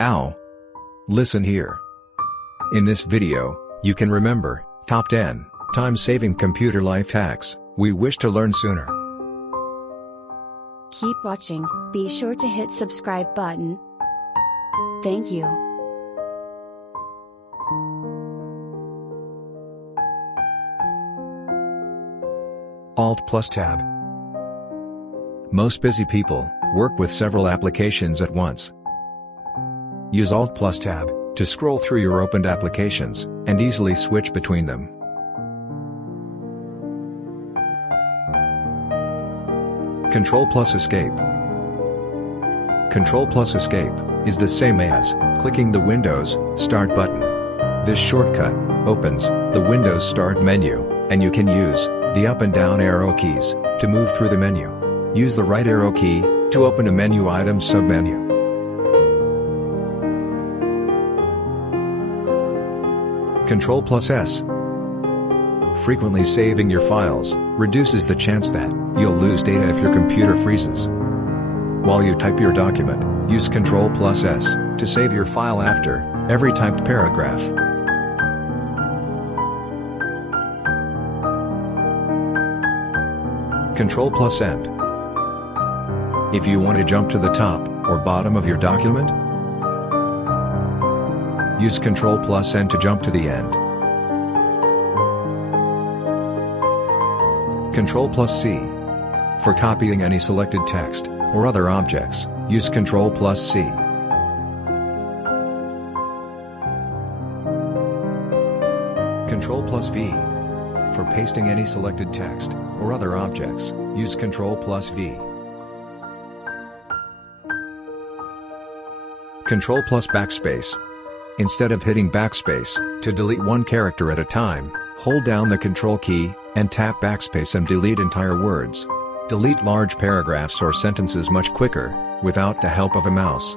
Ow! Listen here. In this video, you can remember top 10 time-saving computer life hacks we wish to learn sooner. Keep watching, be sure to hit subscribe button. Thank you. Alt plus Tab. Most busy people work with several applications at once. Use Alt plus Tab to scroll through your opened applications and easily switch between them. Ctrl plus Escape. Ctrl plus Escape is the same as clicking the Windows Start button. This shortcut opens the Windows Start menu, and you can use the up and down arrow keys to move through the menu. Use the right arrow key to open a menu item submenu. Ctrl plus S. Frequently saving your files reduces the chance that you'll lose data if your computer freezes. While you type your document, use Ctrl plus S to save your file after every typed paragraph. Ctrl plus End. If you want to jump to the top or bottom of your document, use Ctrl plus N to jump to the end. Ctrl plus C. For copying any selected text or other objects, use Ctrl plus C. Ctrl plus V. For pasting any selected text or other objects, use Ctrl plus V. Ctrl plus Backspace. Instead of hitting Backspace to delete one character at a time, hold down the Ctrl key and tap Backspace and delete entire words. Delete large paragraphs or sentences much quicker without the help of a mouse.